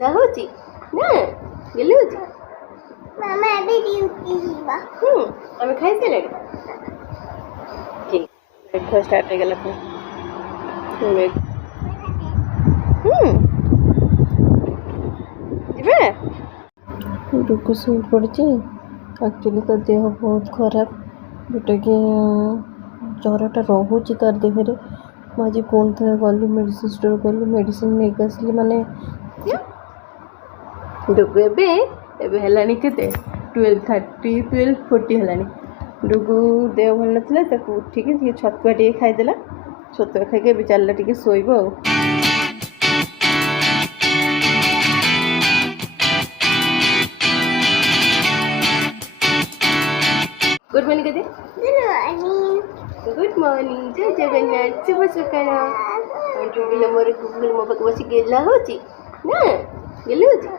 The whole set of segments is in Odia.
ନା ହଉଛି ନା ଗେଲି ହଉଛି ମାମା ଏବେ ଡ୍ୟୁଟି ଯିବା। ଆମେ ଖାଇସାରିଲେଣି। ଠିକ୍ ବ୍ରେକଫାଷ୍ଟ ଷ୍ଟାର୍ଟ ହେଇଗଲା ପୁଣି। ଯିବେ ଡୁକୁ ଶୋଇ ପଡ଼ିଛି। ଆକ୍ଚୁଆଲି ତା ଦେହ ବହୁତ ଖରାପ, ଯେଉଁଟାକି ଜ୍ୱରଟା ରହୁଛି ତାର ଦେହରେ। ମୁଁ ଆଜି ପୁଣି ଥରେ ଗଲି ମେଡ଼ିସିନ ଷ୍ଟୋର ଗଲି, ମେଡ଼ିସିନ ନେଇକି ଆସିଲି। ମାନେ ଡୁଗୁ ଏବେ ହେଲାଣି କେତେ 12:30 12:40 ହେଲାଣି। ଡୁଗୁ ଦେହ ଭଲ ନଥିଲା, ତାକୁ ଉଠିକି ଟିକେ ଛତୁଆ ଟିକେ ଖାଇଦେଲା। ଛତୁଆ ଖାଇକି ଏବେ ଚାଲିଲା ଟିକେ ଶୋଇବ ଆଉ। ଗୁଡ୍ ମର୍ଣ୍ଣିଂ ଦିଦି। ଗୁଡ୍ ମର୍ଣ୍ଣିଂ, ଜୟ ଜଗନ୍ନାଥ, ଶୁଭ ସକାଳ। ଡୁଗୁଲ ମୋର ଗୁଗୁଲ ମୋ ପାଖକୁ ବସି ଗେଲା ହଉଛି ନା ଗେଲି ହଉଛି।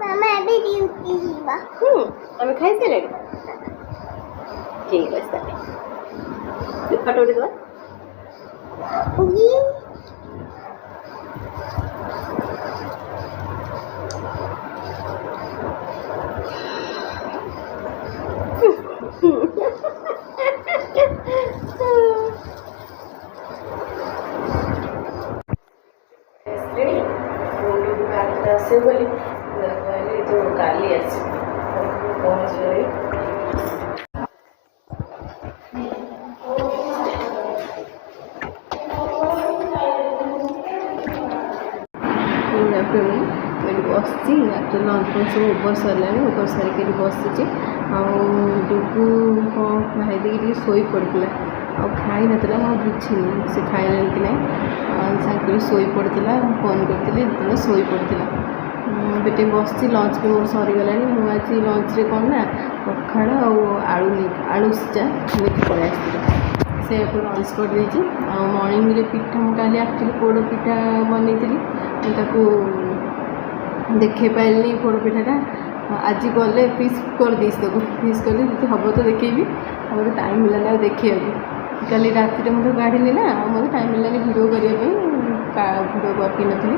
ମାମା ଏବେ ଡ୍ୟୁଟି ଯିବା। ଆମେ ଖାଇସାରିଲେଣି। ଠିକ୍ ଅଛି ତାହେଲେ ଫଟୋ ଉଠେଇଦେବା। ଆସିବ ବୋଲି କହିଲେ ଯେଉଁ କାଲି ଆସିବ ପହଞ୍ଚିଲେ। ଏଠି ବସିଛି। ଆକ୍ଚୁଆଲି ଲଞ୍ଚ ସବୁ ଓଭର ସରିଲାଣି, ଓଭର ସାରିକି ଏଠି ବସିଛି। ଆଉ ଡୁଗୁ କ'ଣ ଖାଇଦେଇକି ଟିକେ ଶୋଇ ପଡ଼ିଥିଲା, ଆଉ ଖାଇନଥିଲା। ମୁଁ ବୁଝିନି ସେ ଖାଇଲାଣି କି ନାହିଁ। ସାଙ୍ଗରେ ଶୋଇ ପଡ଼ିଥିଲା। ମୁଁ ଫୋନ୍ କରିଥିଲି, ଯେତେବେଳେ ଶୋଇ ପଡ଼ିଥିଲା। ଏବେ ଟିକେ ବସିଛି। ଲଞ୍ଚ ବି ମୋର ସରିଗଲାଣି। ମୁଁ ଆଜି ଲଞ୍ଚରେ କ'ଣ ନା ପଖାଳ ଆଉ ଆଳୁ ସିଝା ନେଇକି ପଳେଇ ଆସିଥିଲି। ସେୟାକୁ ଲଞ୍ଚ କରିଦେଇଛି। ଆଉ ମର୍ଣ୍ଣିଂରେ ପିଠା, ମୁଁ କାଲି ଆକ୍ଚୁଆଲି ପୋଡ଼ ପିଠା ବନେଇଥିଲି। ମୁଁ ତାକୁ ଦେଖେଇ ପାରିଲିନି ପୋଡ଼ ପିଠାଟା। ଆଜି ଗଲେ ପିସ୍ କରିଦେଇଛି, ତାକୁ ପିସ୍ କରିଦେଇ ଯଦି ହେବ ତ ଦେଖେଇବି। ଆଉ ମୋତେ ଟାଇମ୍ ହେଲାନି ଆଉ ଦେଖେଇବାକୁ। କାଲି ରାତିରେ ମୁଁ ତ କାଢ଼ିଲି ନା, ଆଉ ମୋତେ ଟାଇମ୍ ହେଲାନି ଭିଡ଼ିଓ କରିବା ପାଇଁ, ଭିଡ଼ିଓ କରିନଥିଲି।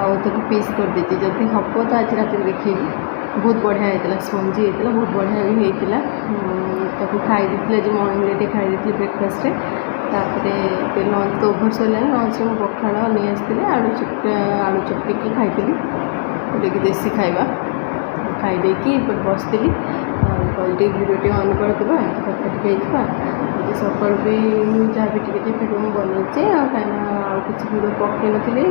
ଆଉ ତାକୁ ପିସ୍ କରିଦେଇଛି। ଯଦି ହେବ ତ ଆଜି ରାତିରେ ଦେଖେଇବି। ବହୁତ ବଢ଼ିଆ ହେଇଥିଲା, ସ୍ପଞ୍ଜି ହେଇଥିଲା, ବହୁତ ବଢ଼ିଆ ବି ହେଇଥିଲା। ତାକୁ ଖାଇ ଦେଇଥିଲି ଆଜି ମର୍ଣ୍ଣିଂରେ ଟିକେ ଖାଇ ଦେଇଥିଲି ବ୍ରେକଫାଷ୍ଟରେ। ତାପରେ ଏବେ ଲଞ୍ଚ ତ ଓଭର ସରିଲାଣି। ଲଞ୍ଚରେ ମୁଁ ପଖାଳ ନେଇ ଆସିଥିଲି, ଆଳୁ ଚକଟିକି ଖାଇଥିଲି। ଟିକେ ଦେଶୀ ଖାଇବା ଖାଇ ଦେଇକି ଏପଟେ ବସିଥିଲି। କହିଲି ଟିକେ ଭିଡ଼ିଓ ଟିକେ ଅନ୍ କରିଦେବା, କଥା ଟିକେ ହେଇଯିବା। ଆଜି ସକାଳୁ ବି ଯାହା ବି ଟିକେ ଭିଡ଼ିଓ ମୁଁ ବନେଇଛି। ଆଉ କାହିଁକିନା ଆଉ କିଛି ଭିଡ଼ିଓ ପକାଇନଥିଲି,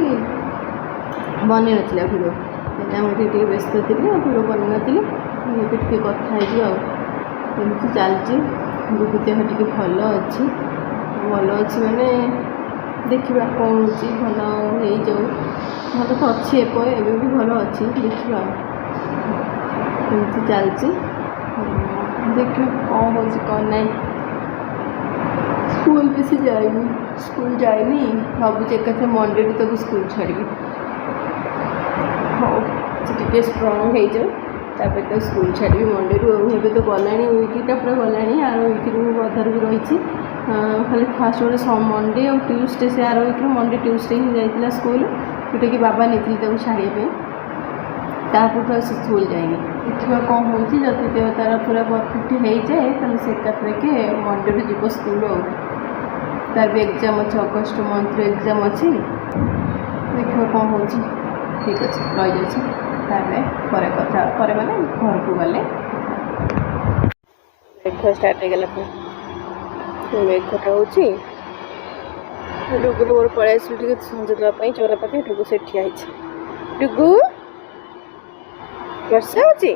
ବନେଇନଥିଲି ଆଉ ଭିଡ଼ିଓ। କାହିଁକିନା ମୁଁ ଟିକେ ବ୍ୟସ୍ତ ଥିଲି, ଆଉ ଭିଡ଼ିଓ ବନେଇନଥିଲି। ଏବେ ଟିକେ କଥା ହେଇଯିବା ଆଉ। ଏମିତି ଚାଲିଛି। ଡୁଗୁ ଦେହ ଟିକେ ଭଲ ଅଛି। ଭଲ ଅଛି ମାନେ ଦେଖିବା କ'ଣ ହେଉଛି। ଭଲ ହେଇଯାଉ। ଭଲ ତ ଅଛି, ଏବେ ବି ଭଲ ଅଛି। ଦେଖିବା ଏମିତି ଚାଲିଛି। ଦେଖିବା କ'ଣ ହେଉଛି କ'ଣ ନାହିଁ। ସ୍କୁଲ ବେଶୀ ଯାଇନି, ଭାବୁଛି ଏକାଥରେ ମଣ୍ଡେରୁ ତାକୁ ସ୍କୁଲ ଛାଡ଼ିବି। ହଉ ସେ ଟିକେ ଷ୍ଟ୍ରଙ୍ଗ ହେଇଯାଉ, ତାପରେ ତାକୁ ସ୍କୁଲ ଛାଡ଼ିବି ମଣ୍ଡେରୁ। ଆଉ ଏବେ ତ ଗଲାଣି, ୱିକ୍ଟା ପୁରା ଗଲାଣି। ଆର ୱିକ୍ରୁ ଅଧାରୁ ବି ରହିଛି। ଖାଲି ଫାଷ୍ଟ ଗୋଟେ ମଣ୍ଡେ ଆଉ ଟ୍ୟୁସଡ଼େ, ସେ ଆର ୱିକ୍ରୁ ମଣ୍ଡେ ଟ୍ୟୁସଡ଼େ ହିଁ ଯାଇଥିଲା ସ୍କୁଲ, ଯେଉଁଟାକି ବାବା ନେଇଥିଲି ତାକୁ ଛାଡ଼ିବା ପାଇଁ। ତାପରଠୁ ଆଉ ସେ ସ୍କୁଲ ଯାଇନି। ଦେଖିବା କ'ଣ ହେଉଛି। ଯଦି ଦେହ ତା'ର ପୁରା ପରଫେକ୍ଟ ହେଇଯାଏ, ତାହେଲେ ସେ ଏକାଥରକେ ମଣ୍ଡେରୁ ଯିବ ସ୍କୁଲ। ଆଉ ତାର ବି ଏକ୍ଜାମ୍ ଅଛି, ଅଗଷ୍ଟ ମନ୍ଥରେ ଏକ୍ଜାମ୍ ଅଛି। ଦେଖିବା କ'ଣ ହେଉଛି। ଠିକ୍ ଅଛି, ରହିଯାଉଛି। ତାପରେ ପରେ ମାନେ ଘରକୁ ଗଲେ। ବ୍ରେକଫାଷ୍ଟ ଷ୍ଟାର୍ଟ ହେଇଗଲା ପୁଣି। ମେଘଟା ହେଉଛି। ଡୁଗୁରୁ ମୋର ପଳେଇ ଆସିଲୁ ଟିକେ ସଞ୍ଜ ଦେବା ପାଇଁ ଚୋରା ପାଖେ। ଡୁଗୁ ସେଠି ଠିଆ ହେଇଛି। ଡୁଗୁ ବର୍ଷା ହେଉଛି,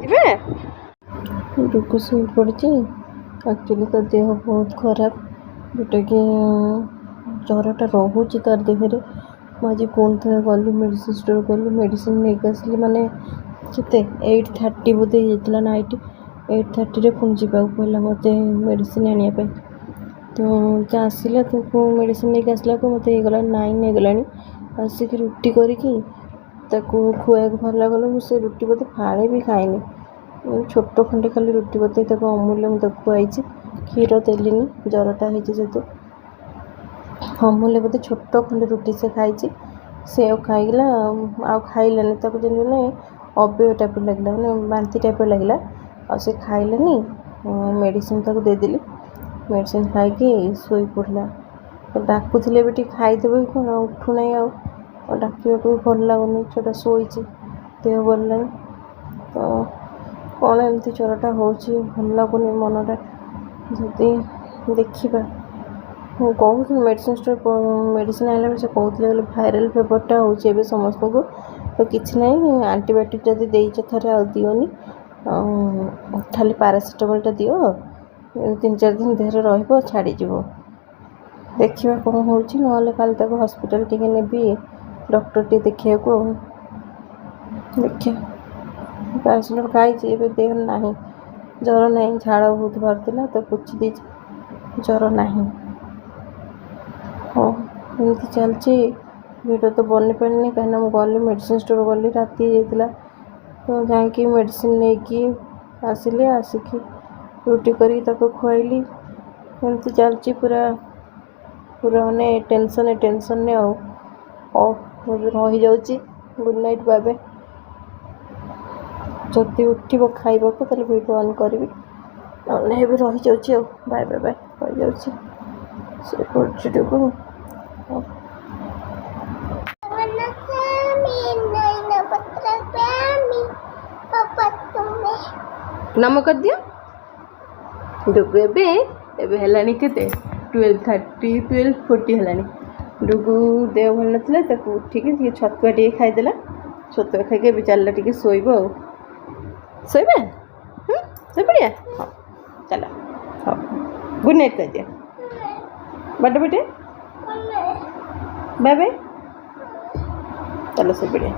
ଯିବେ। ଡୁଗୁ ଶୋଇ ପଡ଼ିଛି। ଆକ୍ଚୁଆଲି ତା ଦେହ ବହୁତ ଖରାପ, ଯେଉଁଟାକି ଜ୍ୱରଟା ରହୁଛି ତାର ଦେହରେ। ମୁଁ ଆଜି ପୁଣି ଥରେ ଗଲି ମେଡ଼ିସିନ ଷ୍ଟୋର ଗଲି, ମେଡ଼ିସିନ ନେଇକି ଆସିଲି। ମାନେ କେତେ 8:30 ବୋଧେ ହେଇଯାଇଥିଲା ନାଇଟ୍। 8:30ରେ ପୁଣି ଯିବାକୁ ପଡ଼ିଲା ମୋତେ ମେଡ଼ିସିନ ଆଣିବା ପାଇଁ। ତ ଆସିଲା, ତାକୁ ମେଡ଼ିସିନ ନେଇକି ଆସିଲାକୁ ମୋତେ ହେଇଗଲାଣି 9 ହେଇଗଲାଣି। ଆସିକି ରୁଟି କରିକି ତାକୁ ଖୁଆଇବାକୁ ବାହାରିଲା ଗଲା। ମୁଁ ସେ ରୁଟି ବୋଧେ ଫାଳେ ବି ଖାଇନି। ଛୋଟ ଖଣ୍ଡେ ଖାଲି ରୁଟି ବୋଧେ ତାକୁ ଅମୁଲ୍ୟ ମୁଁ ତାକୁ ଖୁଆଇଛି। କ୍ଷୀର ଦେଲିନି, ଜ୍ୱରଟା ହେଇଛି ଯେହେତୁ। ଅମୁଲ୍ୟ ବୋଧେ ଛୋଟ ଖଣ୍ଡେ ରୁଟି ସେ ଖାଇଛି, ସେ ଆଉ ଖାଇଲା ଆଉ ଖାଇଲାନି। ତାକୁ ଯେମିତି ମାନେ ଅବେୟ ଟାଇପ୍ର ଲାଗିଲା, ମାନେ ବାନ୍ତି ଟାଇପ୍ର ଲାଗିଲା, ଆଉ ସେ ଖାଇଲାନି। ମେଡ଼ିସିନ୍ ତାକୁ ଦେଇଦେଲି, ମେଡ଼ିସିନ୍ ଖାଇକି ଶୋଇ ପଡ଼ିଲା। ଡାକୁଥିଲେ ବି ଟିକେ ଖାଇଦେବ କି କ'ଣ, ଉଠୁନାହିଁ ଆଉ ଡାକିବାକୁ ବି ଭଲ ଲାଗୁନି। ଛୁଆଟା ଶୋଇଛି, ଦେହ ଭଲ ନାହିଁ। ତ କ'ଣ ଏମିତି ଜ୍ୱରଟା ହେଉଛି, ଭଲ ଲାଗୁନି ମନଟା। ଯଦି ଦେଖିବା, ମୁଁ କହୁଥିଲି ମେଡ଼ିସିନ୍ ଷ୍ଟୋର୍ ମେଡ଼ିସିନ୍ ଆଣିଲା ବେଳେ ସେ କହୁଥିଲେ କହିଲେ ଭାଇରାଲ୍ ଫିଭର୍ଟା ହେଉଛି ଏବେ ସମସ୍ତଙ୍କୁ, ତ କିଛି ନାହିଁ, ଆଣ୍ଟିବାୟୋଟିକ୍ ଯଦି ଦେଇଛ ଥରେ ଆଉ ଦିଅନି, ଖାଲି ପାରାସିଟାମଲ୍ଟା ଦିଅ, 3-4 ଦିନ ଦେହରେ ରହିବ, ଛାଡ଼ିଯିବ। ଦେଖିବା କ'ଣ ହେଉଛି, ନହେଲେ କାଲି ତାକୁ ହସ୍ପିଟାଲ୍ ଟିକେ ନେବି, ଡକ୍ଟର ଟିକେ ଦେଖେଇବାକୁ। ଆଉ ଦେଖିବା, ପାରାସିଟାମଲ୍ ଖାଇଛି, ଏବେ ଦେହ ନାହିଁ, ଜ୍ୱର ନାହିଁ। ଝାଳ ବହୁତ ବାହାରୁଥିଲା ତ ପୋଛି ଦେଇଛି, ଜ୍ୱର ନାହିଁ। ହଁ ଏମିତି ଚାଲିଛି। ଭିଡ଼ିଓ ତ ବନେଇ ପାରିନି, କାହିଁକିନା ମୁଁ ଗଲି ମେଡ଼ିସିନ୍ ଷ୍ଟୋର୍ ଗଲି, ରାତି ହେଇଯାଇଥିଲା। ତ ଯାଇକି ମେଡ଼ିସିନ୍ ନେଇକି ଆସିଲି, ଆସିକି ରୁଟି କରିକି ତାକୁ ଖୁଆଇଲି। ଏମିତି ଚାଲିଛି ପୁରା ମାନେ ଟେନସନ୍ରେ ଆଉ। ହଉ ଏବେ ରହିଯାଉଛି, ଗୁଡ଼୍ ନାଇଟ୍, ବାଏ ବାଏ। ଯଦି ଉଠିବ ଖାଇବାକୁ ତାହେଲେ ଭିଡ଼ିଓ ଅନ୍ କରିବି, ନହେଲେ ଏବେ ରହିଯାଉଛି ଆଉ। ବାଏ ବାଏ ବାଏ, ରହିଯାଉଛି, ସେ ପଡ଼ୁଛି ଟିକେ। ନାମ କରିଦିଅ ଡୁଗୁ। ଏବେ ହେଲାଣି କେତେ, 12:40 ହେଲାଣି। ଡୁଗୁ ଦେହ ଭଲ ନଥିଲା, ତାକୁ ଉଠିକି ଟିକେ ଛତୁଆ ଟିକେ ଖାଇଦେଲା। ଛତୁଆ ଖାଇକି ଏବେ ଚାଲିଲା ଟିକେ ଶୋଇବ ଆଉ। ଶୋଇବା, ଶୋଇପଡ଼ିଆ। ହଉ ଚାଲ, ହଉ ଗୁଡ଼୍ ନାଇଟ୍ କହିଦିଅ, ବାଟେ ବାଟେ, ବାଏ ବାଏ, ଚାଲ ଶୋଇପଡ଼ିଆ।